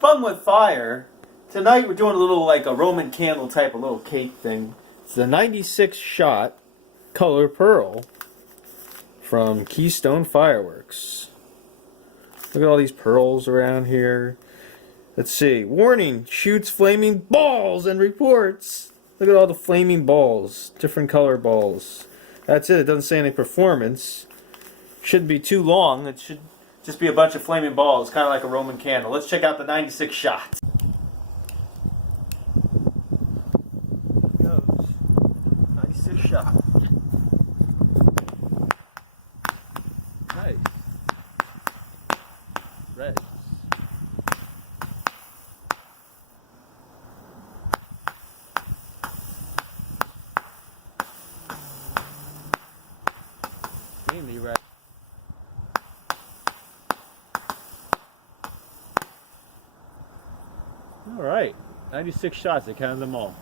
Fun with fire. Tonight we're doing a little like a Roman candle type, a little cake thing. It's the 96 shot color pearl from Keystone Fireworks. Look at all these pearls around here. Let's see. Warning, shoots flaming balls and reports. Look at all the flaming balls. Different color balls. That's it. It doesn't say any performance. Shouldn't be too long. It should just be a bunch of flaming balls, kind of like a Roman candle. Let's check out the 96 shot. Here goes. 96 shot. Nice. Red. Mainly red. All right, 96 shots. I counted them all.